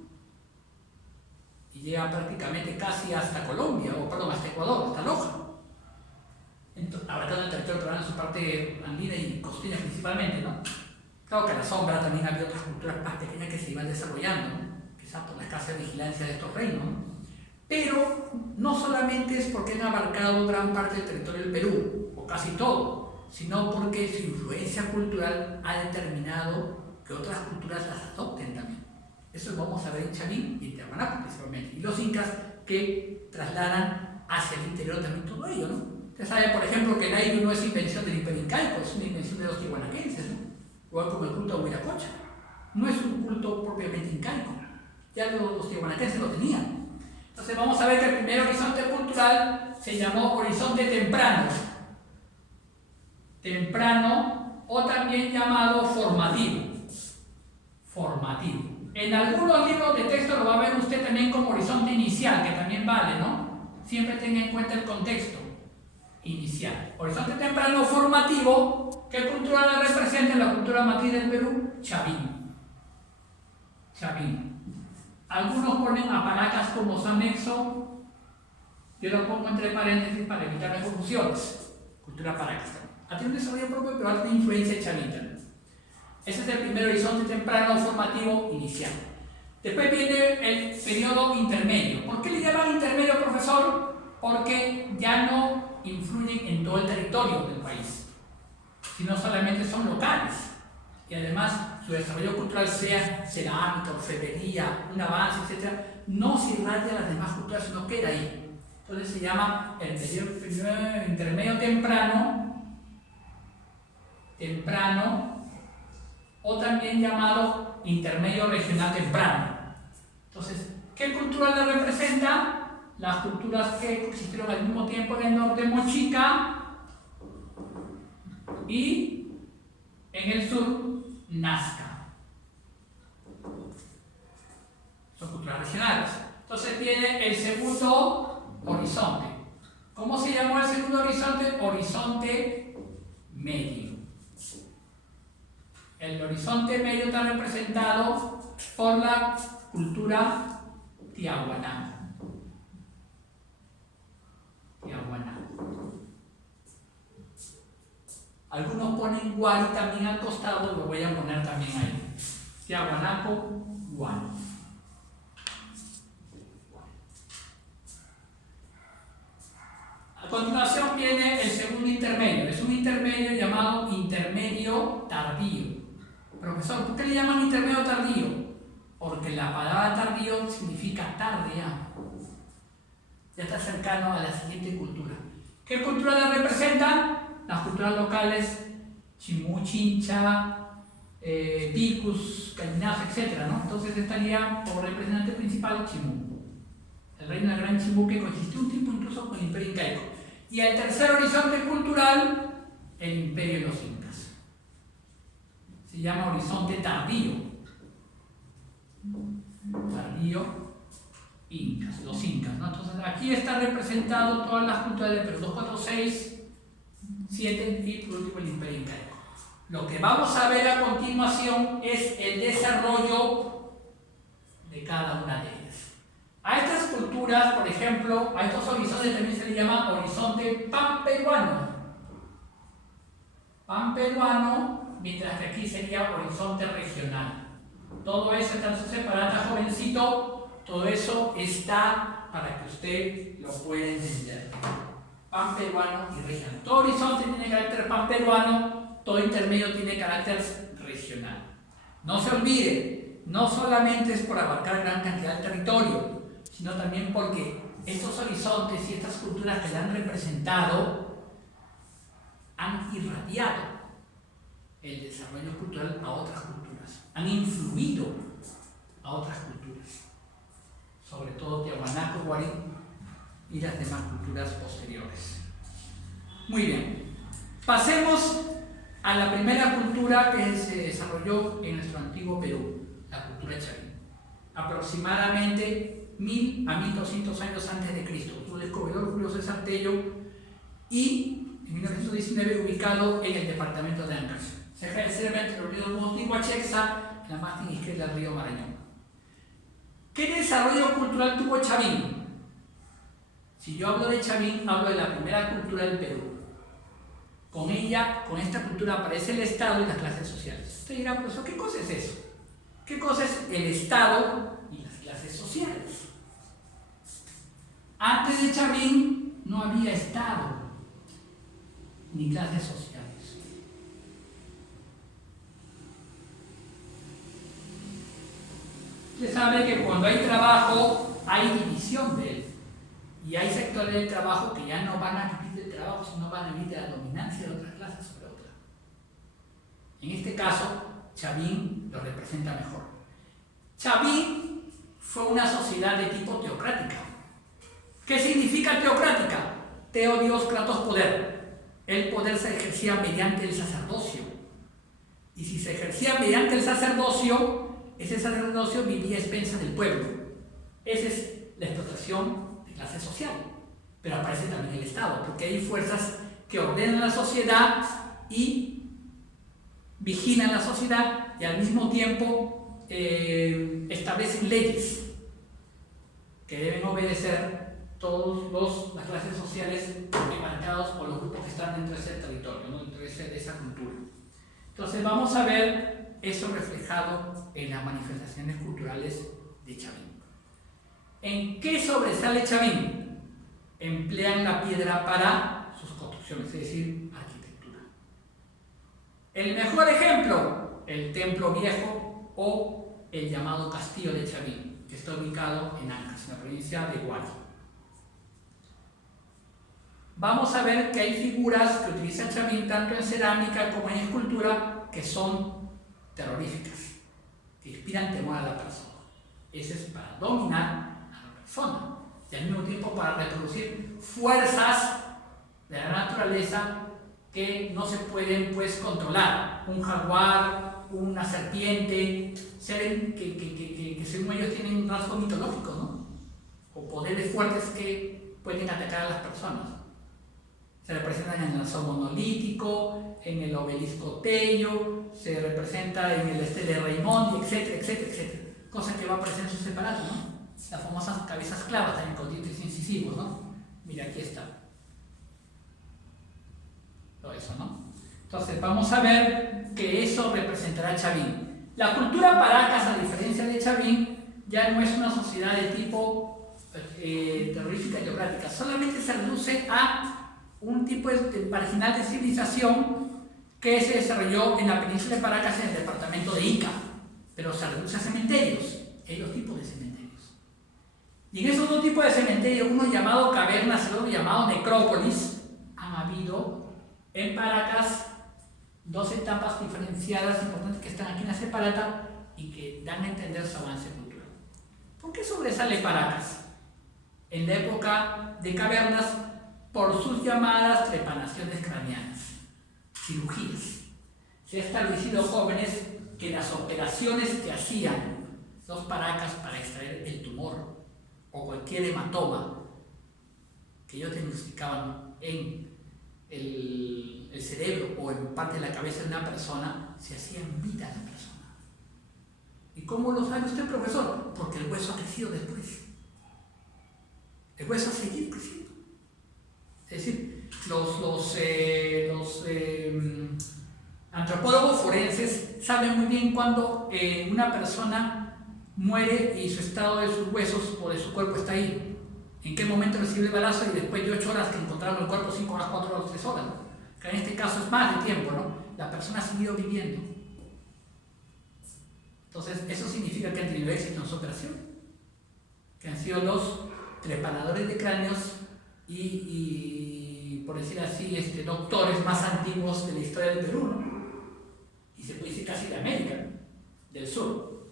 Y llega prácticamente casi hasta Colombia, hasta Ecuador, hasta Loja. Abarcando el territorio peruano en su parte andina y costera principalmente, ¿no? Claro que a la sombra también había otras culturas más pequeñas que se iban desarrollando, ¿no? Quizás por la escasa vigilancia de estos reinos, ¿no? Pero no solamente es porque han abarcado gran parte del territorio del Perú, o casi todo, sino porque su influencia cultural ha determinado que otras culturas las adopten también. Eso lo vamos a ver en Chavín y en Tiahuanaco principalmente. Y los incas que trasladan hacia el interior también todo ello, ¿no? Usted sabe, por ejemplo, que el aire no es invención del Imperio Incaico, es una invención de los tihuanaquenses, ¿no? Igual como el culto a Huiracocha. No es un culto propiamente incaico. Ya los tihuanaquenses lo tenían. Entonces vamos a ver que el primer horizonte cultural se llamó horizonte temprano. Temprano o también llamado formativo. Formativo. En algunos libros de texto lo va a ver usted también como horizonte inicial, que también vale, ¿no? Siempre tenga en cuenta el contexto inicial. Horizonte temprano formativo, ¿qué cultura la representa en la cultura matriz del Perú? Chavín. Chavín. Algunos ponen a Paracas como anexo, yo lo pongo entre paréntesis para evitar las confusiones. Cultura Paracas. Ha tenido un desarrollo propio, pero ha tenido influencia chavita. Ese es el primer horizonte temprano formativo inicial. Después viene el periodo intermedio. ¿Por qué le llaman intermedio, profesor? Porque ya no influyen en todo el territorio del país, sino solamente son locales. Y además su desarrollo cultural, sea cerámica, orfebrería, un avance, etc., no se irradia a las demás culturas, sino queda ahí. Entonces se llama el periodo intermedio temprano, o también llamado intermedio regional temprano. Entonces, ¿qué cultura le representa? Las culturas que existieron al mismo tiempo en el norte, Mochica, y en el sur, Nazca. Son culturas regionales. Entonces viene el segundo horizonte. ¿Cómo se llamó el segundo horizonte? Horizonte medio. El horizonte medio está representado por la cultura tiahuanaco. Algunos ponen Guari también al costado, lo voy a poner también ahí. Tiahuanaco, Guari. intermedio llamado intermedio tardío. Profesor, ¿por qué le llaman intermedio tardío? Porque la palabra tardío significa tarde ya. Ya está cercano a la siguiente cultura. ¿Qué cultura la representan? Las culturas locales, Chimú, Chincha, Picus, Cañinazo, etc., ¿no? Entonces estaría como representante principal Chimú. El reino del Gran Chimú, que coexistió un tiempo incluso con el Imperio Incaico. Y el tercer horizonte cultural, el Imperio de los Incas. Se llama horizonte tardío. Tardío, Incas, los Incas, ¿no? Entonces aquí está representado todas las culturas del Perú, 2, 4, 6, 7 y por último el Imperio Incaico. Lo que vamos a ver a continuación es el desarrollo de cada una de ellas. A estas culturas, por ejemplo, a estos horizontes también se le llama horizonte panperuano. Panperuano, mientras que aquí sería horizonte regional. Todo eso está separado, jovencito, todo eso está para que usted lo pueda entender. Panperuano y regional. Todo horizonte tiene carácter panperuano, todo intermedio tiene carácter regional. No se olvide, no solamente es por abarcar gran cantidad de territorio, sino también porque estos horizontes y estas culturas que le han representado han irradiado el desarrollo cultural a otras culturas, han influido a otras culturas, sobre todo Tiahuanaco, Guarí y las demás culturas posteriores. Muy bien, pasemos a la primera cultura que se desarrolló en nuestro antiguo Perú, la cultura chavín. Aproximadamente 1000 a 1200 años antes de Cristo. Su descubridor Julio César Tello y en 1919 ubicado en el departamento de Ancash. Se ejerce entre los ríos Monte y Huachexa, la margen izquierda del río Marañón. ¿Qué desarrollo cultural tuvo Chavín? Si yo hablo de Chavín, hablo de la primera cultura del Perú. Con ella, con esta cultura aparece el Estado y las clases sociales. Usted dirá, profesor, ¿qué cosa es eso? ¿Qué cosa es el Estado y las clases sociales? Antes de Chavín no había Estado ni clases sociales. Usted sabe que cuando hay trabajo hay división de él. Y hay sectores del trabajo que ya no van a vivir del trabajo, sino van a vivir de la dominancia de otras clases sobre otras. En este caso, Chavín lo representa mejor. Chavín fue una sociedad de tipo teocrática. ¿Qué significa teocrática? Teo, Dios, Kratos, poder. El poder se ejercía mediante el sacerdocio. Y si se ejercía mediante el sacerdocio, ese sacerdocio vivía a expensas del pueblo. Esa es la explotación de clase social. Pero aparece también el Estado, porque hay fuerzas que ordenan la sociedad y vigilan la sociedad y al mismo tiempo establecen leyes que deben obedecer todas las clases sociales marcadas por los grupos que están dentro de ese territorio, ¿no? Dentro de esa cultura. Entonces vamos a ver eso reflejado en las manifestaciones culturales de Chavín. ¿En qué sobresale Chavín? Emplean la piedra para sus construcciones, es decir, arquitectura. El mejor ejemplo, el Templo Viejo o el llamado Castillo de Chavín, que está ubicado en Ancash, en la provincia de Huari. Vamos a ver que hay figuras que utiliza Chavín tanto en cerámica como en escultura que son terroríficas, que inspiran temor a la persona. Ese es para dominar a la persona y al mismo tiempo para reproducir fuerzas de la naturaleza que no se pueden pues controlar. Un jaguar, una serpiente, seres que según ellos tienen un rasgo mitológico, ¿no? O poderes fuertes que pueden atacar a las personas. Se representan en el Alzón monolítico, en el obelisco Tello, se representa en el Estele de Raimondi, etcétera, etcétera, etcétera. Cosa que va a aparecer en su separato, ¿no? Las famosas cabezas clavas también con dientes incisivos, ¿no? Mira, aquí está. Todo eso, ¿no? Entonces, vamos a ver que eso representará Chavín. La cultura Paracas, a diferencia de Chavín, ya no es una sociedad de tipo terrorífica y teocrática. Solamente se reduce a un tipo marginal de civilización que se desarrolló en la península de Paracas, en el departamento de Ica, pero se reduce a cementerios. Hay dos tipos de cementerios. Y en esos dos tipos de cementerios, uno llamado cavernas y otro llamado necrópolis, han habido en Paracas dos etapas diferenciadas importantes que están aquí en la separata y que dan a entender su avance cultural. ¿Por qué sobresale Paracas? En la época de cavernas, por sus llamadas trepanaciones craneanas, cirugías. Se ha establecido, jóvenes, que las operaciones que hacían los Paracas para extraer el tumor o cualquier hematoma que ellos diagnosticaban en el cerebro o en parte de la cabeza de una persona, se hacía en vida de la persona. ¿Y cómo lo sabe usted, profesor? Porque el hueso ha crecido después. El hueso ha seguido creciendo. Es decir, los antropólogos forenses saben muy bien cuando una persona muere y su estado de sus huesos o de su cuerpo está ahí. En qué momento recibe el balazo y después de 8 horas que encontraron el cuerpo, 5 horas, 4 horas, 3 horas. Que en este caso es más de tiempo, ¿no? La persona ha seguido viviendo. Entonces, eso significa que han tenido éxito en su operación. Que han sido los trepanadores de cráneos y por decir así, doctores más antiguos de la historia del Perú, ¿no? Y se puede decir casi de América del Sur.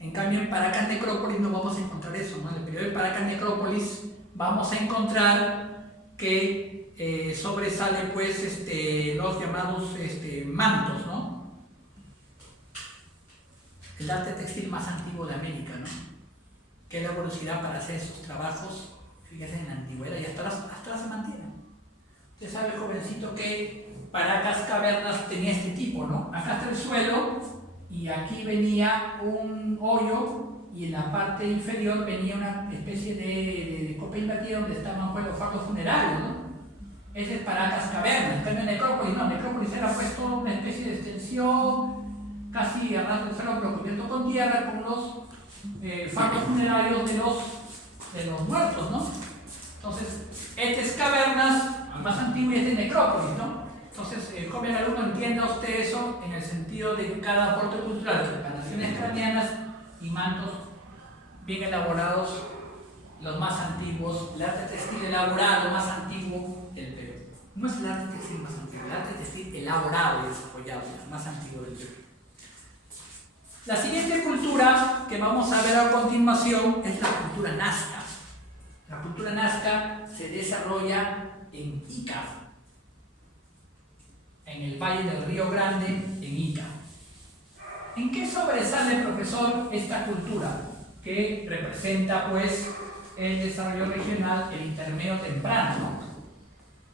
En cambio, en Paracas Necrópolis no vamos a encontrar eso, ¿no? En el periodo de Paracas Necrópolis vamos a encontrar que sobresale pues los llamados mantos, ¿no? El arte textil más antiguo de América, ¿no? Que la velocidad para hacer esos trabajos, fíjense, en la antigüedad y hasta ahora se mantiene. Usted sabe, jovencito, que Paracas Cavernas tenía este tipo, ¿no? Acá está el suelo y aquí venía un hoyo y en la parte inferior venía una especie de copa invertida donde estaban pues, los fagos funerarios, ¿no? Ese es Paracas Cavernas. En cambio, Necrópolis no, Necrópolis era pues toda una especie de extensión, casi a ras del suelo, pero cubierto con tierra, con los fagos funerarios de los muertos, ¿no? Entonces, este es cavernas más antiguo y este es necrópolis, ¿no? Entonces, joven alumno, entienda usted eso en el sentido de cada aporte cultural, preparaciones craneanas y mantos bien elaborados, los más antiguos, el arte textil elaborado más antiguo del Perú. No es el arte textil más antiguo, el arte textil elaborado y desarrollado, el más antiguo del Perú. La siguiente cultura que vamos a ver a continuación es la cultura nazca. La cultura nazca se desarrolla en Ica, en el Valle del Río Grande, en Ica. ¿En qué sobresale, profesor, esta cultura? Que representa, pues, el desarrollo regional, el intermedio temprano, ¿no?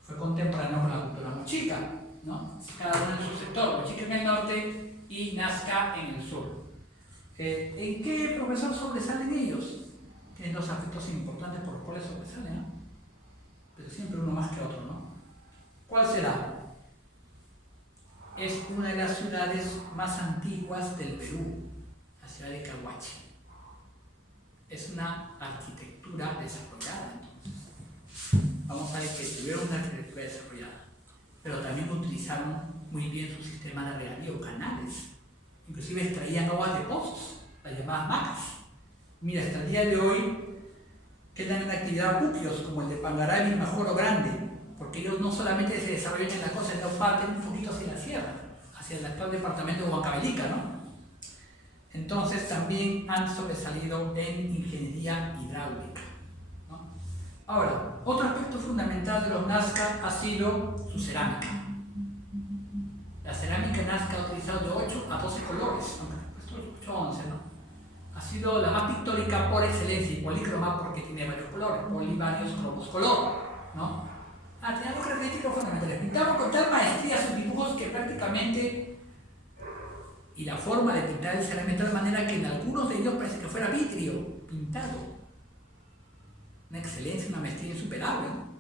Fue contemporáneo con la cultura mochica, ¿no? Cada uno en su sector, mochica en el norte y nazca en el sur. ¿En qué, profesor, sobresalen ellos? Tienen dos aspectos importantes por los cuales sobresalen, ¿no? Pero siempre uno más que otro, ¿no? ¿Cuál será? Es una de las ciudades más antiguas del Perú, la ciudad de Cahuachi. Es una arquitectura desarrollada, entonces. Vamos a ver que tuvieron una arquitectura desarrollada, pero también utilizaron muy bien su sistema de regadío, canales. Inclusive extraían aguas de pozos, las llamadas macas. Mira, hasta el día de hoy quedan en actividad buqueos como el de Pangarabi y Majoro Grande, porque ellos no solamente se desarrollan en la costa, sino parten un poquito hacia la sierra, hacia el actual departamento de Huancavelica, ¿no? Entonces también han sobresalido en ingeniería hidráulica, ¿no? Ahora, otro aspecto fundamental de los Nazca ha sido su cerámica. La cerámica Nazca ha utilizado de 8 a 12 colores, aunque 8 a 11, ¿no? Ha sido la más pictórica por excelencia y polícroma porque tiene varios colores, poli, varios, cromos, color, ¿no? Tenía dos características fundamentales. Pintaban con tal maestría sus dibujos que prácticamente, y la forma de pintar el cerámica de tal manera que en algunos de ellos parece que fuera vitrio pintado. Una excelencia, una maestría insuperable, ¿no?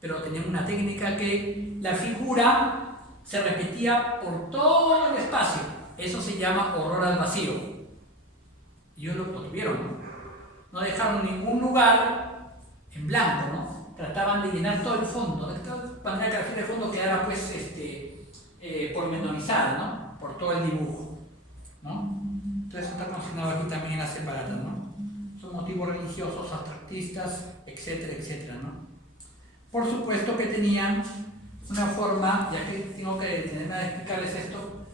Pero tenían una técnica que la figura se repetía por todo el espacio. Eso se llama horror al vacío. Y ellos lo tuvieron, ¿no? No dejaron ningún lugar en blanco, ¿no? trataban de llenar todo el fondo, de tal manera que al fin el fondo quedara pues pormenorizado, ¿no? Por todo el dibujo, ¿no? Entonces está consignado aquí también en las separatas, ¿no? Son motivos religiosos, abstractistas, etcétera, etcétera, ¿no? Por supuesto que tenían una forma, ya que tengo que detenerme a explicarles esto,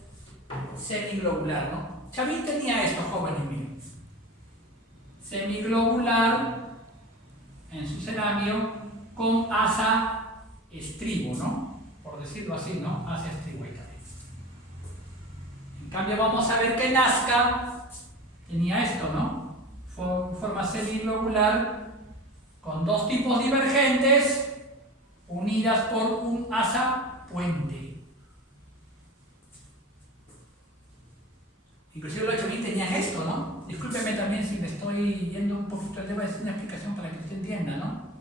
semiglobular, ¿no? Chavín tenía esto, jóvenes míos. Semiglobular en su ceramio con asa estribo, ¿no? Por decirlo así, ¿no? Asa estribo. En cambio vamos a ver que Nazca tenía esto, ¿no? Forma semiglobular con dos tipos divergentes unidas por un asa puente. Inclusive los Chavín tenían esto, ¿no? Discúlpeme también si me estoy yendo un poquito al tema, es una explicación para que usted entienda, ¿no?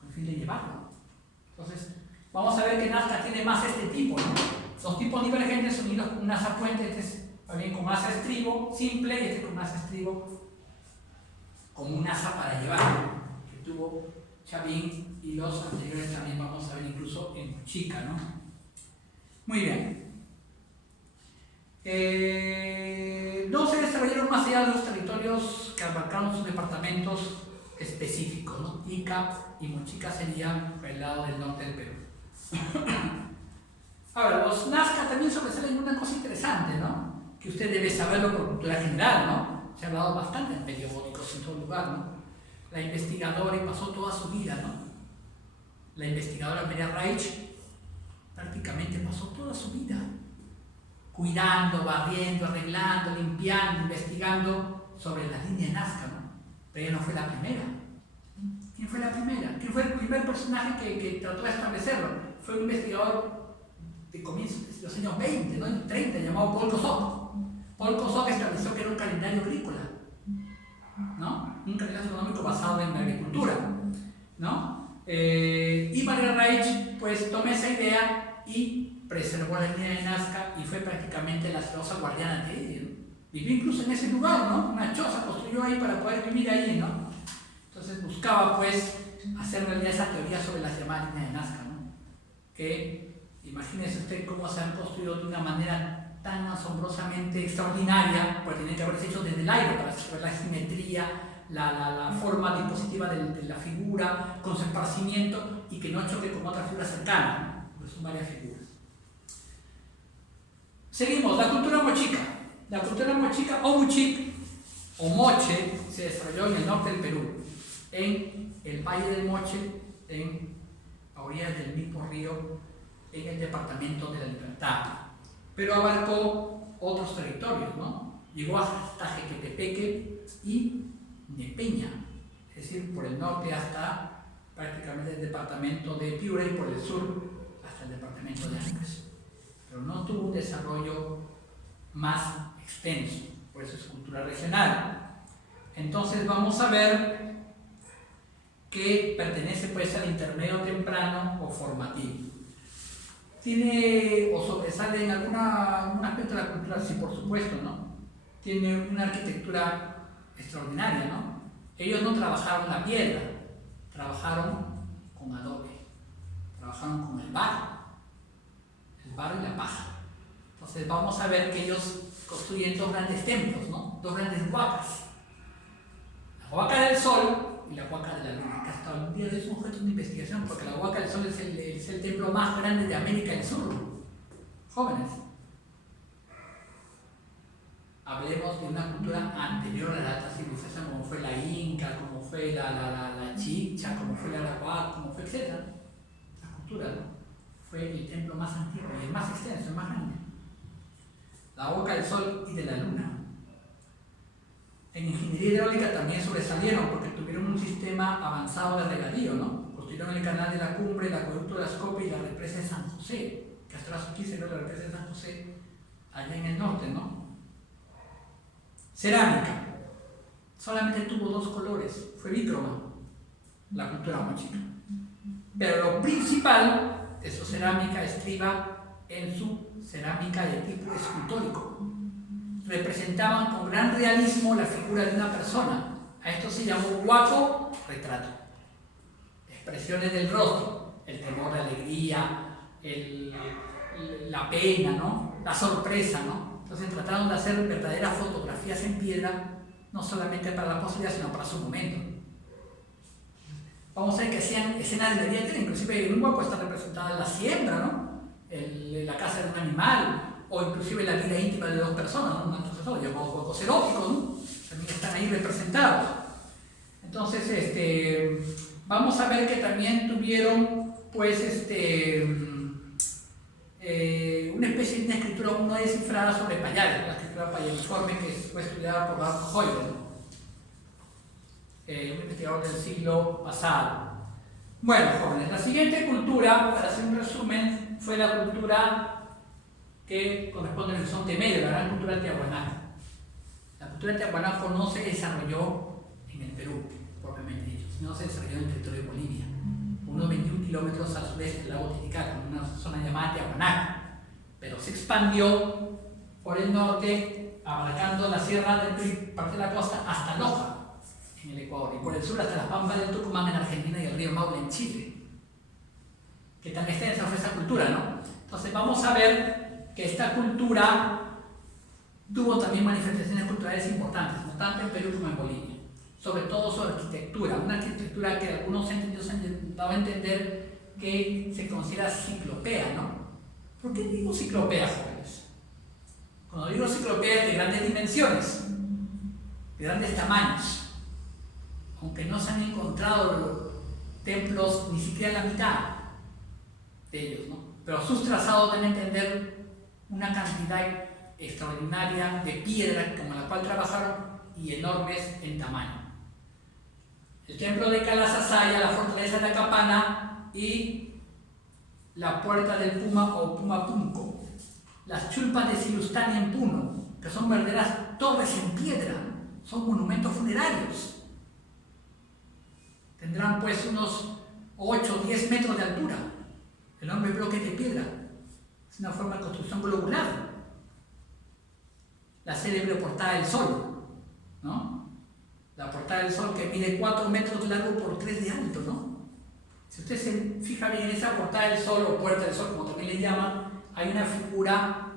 Con el fin de llevarlo. Entonces, vamos a ver que Nazca tiene más este tipo, ¿no? Dos tipos divergentes unidos con un asa puente, este es también con asa estribo simple y este con asa estribo como un asa para llevar, que tuvo Chavín y los anteriores también vamos a ver incluso en Mochica, ¿no? Muy bien. No se desarrollaron más allá de los territorios que abarcaron sus departamentos específicos, ¿no? Ica y Mochica serían por el lado del norte del Perú. Ahora, los Nazca también sobresalen una cosa interesante, ¿no? Que usted debe saberlo por cultura general, ¿no? Se ha hablado bastante en periódicos en todo lugar, ¿no? La investigadora, y pasó toda su vida, ¿no? La investigadora María Reich prácticamente pasó toda su vida cuidando, barriendo, arreglando, limpiando, investigando sobre la línea de Nazca, ¿no? Pero ella no fue la primera. ¿Quién fue la primera? ¿Quién fue el primer personaje que trató de establecerlo? Fue un investigador de comienzos de los años 20, ¿no? 30, llamado Paul Kosok. Paul Kosok estableció que era un calendario agrícola, ¿no? Un calendario económico basado en la agricultura, ¿no? Y María Reich pues tomó esa idea y preservó la línea de Nazca y fue prácticamente la celosa guardiana de ella, ¿no? Vivió incluso en ese lugar, ¿no? Una choza construyó ahí para poder vivir ahí, ¿no? Entonces buscaba pues hacer realidad esa teoría sobre la llamada línea de Nazca, ¿no? Que imagínese usted cómo se han construido de una manera tan asombrosamente extraordinaria, pues tiene que haberse hecho desde el aire para saber la simetría, la forma dispositiva de la figura, con su esparcimiento y que no choque con otras figuras cercanas, ¿no? Porque son varias figuras. Seguimos, la cultura mochica. La cultura mochica o muchic o moche se desarrolló en el norte del Perú, en el Valle del Moche, a orillas del mismo río, en el departamento de La Libertad. Pero abarcó otros territorios, ¿no? Llegó hasta Jequetepeque y Nepeña, es decir, por el norte hasta prácticamente el departamento de Piura y por el sur hasta el departamento de Ancash. Pero no tuvo un desarrollo más extenso, por eso es cultura regional. Entonces vamos a ver que pertenece pues al intermedio temprano o formativo. Tiene o sobresale en algún aspecto de la cultura, sí, por supuesto, ¿no? Tiene una arquitectura extraordinaria, ¿no? Ellos no trabajaron la piedra, trabajaron con adobe, trabajaron con el barro y la paja. Entonces vamos a ver que ellos construyen dos grandes templos, ¿no? Dos grandes huacas. La Huaca del Sol y la Huaca de la Luna, que hasta un día es un objeto de investigación, porque la Huaca del Sol es el templo más grande de América del Sur. Jóvenes, hablemos de una cultura anterior a la alta civilización, como fue la Inca, como fue la Chicha, como fue la Arahuac, como fue etc. La cultura, ¿no? Fue el templo más antiguo y el más extenso, el más grande. La Huaca del Sol y de la Luna. En ingeniería hidráulica también sobresalieron porque tuvieron un sistema avanzado de regadío, ¿no? Construyeron el canal de la Cumbre, el acueducto de Ascope y la represa de San José, que hasta ahora aquí se ve la represa de San José, allá en el norte, ¿no? Cerámica. Solamente tuvo dos colores, fue bícroma, la cultura mochica. Pero lo principal de su cerámica estriba en su cerámica de tipo escultórico. Representaban con gran realismo la figura de una persona. A esto se llamó huaco retrato. Expresiones del rostro, el temor, la alegría, la pena, ¿no? La sorpresa, ¿no? Entonces trataron de hacer verdaderas fotografías en piedra, no solamente para la posteridad, sino para su momento. Vamos a ver que hacían escenas de la vida entera, inclusive en un huaco está representada la siembra, ¿no? La casa de un animal, o inclusive la vida íntima de dos personas, ¿no? Llamados huacos eróticos, ¿no? También están ahí representados. Entonces, vamos a ver que también tuvieron, pues, una especie de una escritura aún no descifrada sobre payares, la escritura payariforme que fue estudiada por Ralph Heuvel, un investigador del siglo pasado. Bueno, jóvenes, la siguiente cultura, para hacer un resumen, fue la cultura que corresponde al horizonte medio, la gran cultura tiahuanaco. La cultura tiahuanaco no se desarrolló en el Perú, propiamente dicho, sino se desarrolló en el territorio de Bolivia, unos 21 kilómetros al sureste del lago Titicaca, en una zona llamada Tiahuanaco, pero se expandió por el norte, abarcando la sierra de parte de la costa hasta Loja, en el Ecuador, y por el sur hasta las Pampas del Tucumán en Argentina y el río Maule en Chile. Que tan extensa fue esa cultura, ¿no? Entonces vamos a ver que esta cultura tuvo también manifestaciones culturales importantes, no tanto en Perú como en Bolivia, sobre todo su arquitectura, una arquitectura que algunos entendidos han dado a entender que se considera ciclopea, ¿no? ¿Por qué digo ciclopea, jóvenes? Cuando digo ciclopea es de grandes dimensiones, de grandes tamaños, aunque no se han encontrado templos ni siquiera la mitad de ellos, ¿no? Pero sus trazados dan a entender una cantidad extraordinaria de piedra con la cual trabajaron y enormes en tamaño. El templo de Calasasaya, la fortaleza de la Capana y la puerta del Puma o Pumapunco, las chulpas de Silustani en Puno, que son verdaderas torres en piedra, son monumentos funerarios. Tendrán pues unos 8 o 10 metros de altura, enormes bloques de piedra. Es una forma de construcción globular. La célebre Portada del Sol, ¿no? La Portada del Sol que mide 4 metros de largo por 3 de alto, ¿no? Si usted se fija bien en esa Portada del Sol o Puerta del Sol, como también le llaman, hay una figura,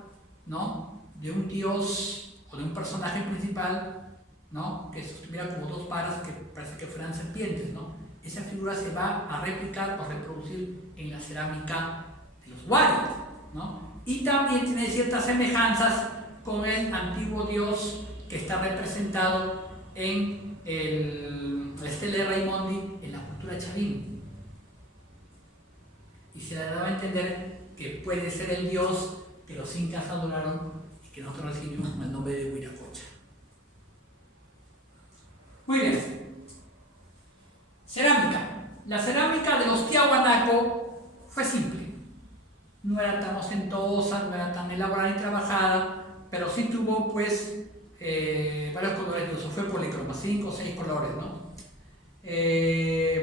¿no?, de un dios o de un personaje principal, ¿no?, que sostuviera como 2 varas que parece que fueran serpientes, ¿no? Esa figura se va a replicar o reproducir en la cerámica de los Huari, ¿no? Y también tiene ciertas semejanzas con el antiguo dios que está representado en la estela de Raimondi en la cultura chavín. Y se le daba a entender que puede ser el dios que los incas adoraron y que nosotros recibimos con el nombre de Huiracocha. Muy bien. Cerámica. La cerámica de los Tiahuanaco fue simple. No era tan ostentosa, no era tan elaborada y trabajada, pero sí tuvo pues varios colores, incluso fue policroma, 5 o 6 colores, ¿no?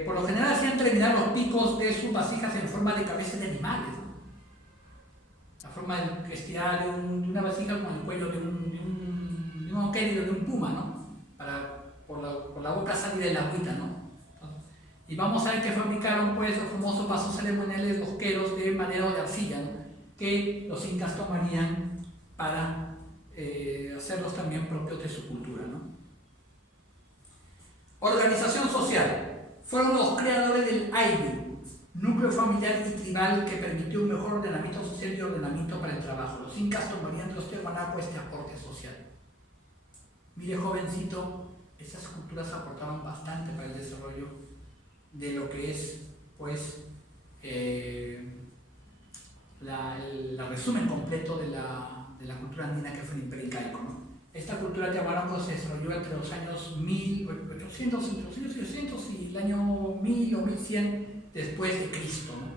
Por lo general hacían terminar los picos de sus vasijas en forma de cabezas de animales, ¿no? La forma de estirar de una vasija con el cuello de un onquélido, de un puma, ¿no? Por la boca salir de la agüita, ¿no? Y vamos a ver que fabricaron pues los famosos vasos ceremoniales, los queros de madera o de arcilla, ¿no?, que los incas tomarían para hacerlos también propios de su cultura, ¿no? Organización social. Fueron los creadores del AIBI, núcleo familiar y tribal que permitió un mejor ordenamiento social y ordenamiento para el trabajo. Los incas tomarían de los tiahuanaco este aporte social. Mire, jovencito, esas culturas aportaban bastante para el desarrollo de lo que es, pues, el resumen completo de la cultura andina que fue el Imperio Incaico, ¿no? Esta cultura tiahuanaco se desarrolló entre los años 1800 y el año 1000 o 1100 después de Cristo, ¿no?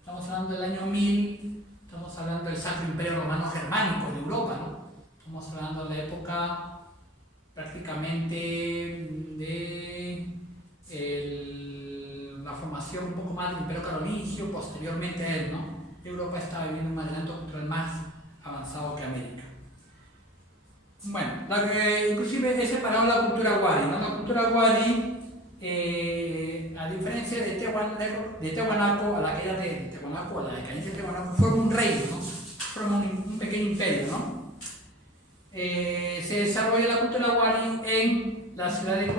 Estamos hablando del año 1000, estamos hablando del Sacro Imperio Romano Germánico de Europa, ¿no? Estamos hablando de la época prácticamente de la formación un poco más del Imperio Carolingio, posteriormente a él, ¿no? Europa estaba viviendo un adelanto cultural más avanzado que América. Bueno, inclusive he separado la cultura wari, ¿no? La cultura wari, a diferencia de Tiahuanaco, a la caída de Tiahuanaco, a la decadencia de Tiahuanaco, forma un reino, ¿no? Forma un pequeño imperio, ¿no? Se desarrolla la cultura wari en la ciudad de Huari.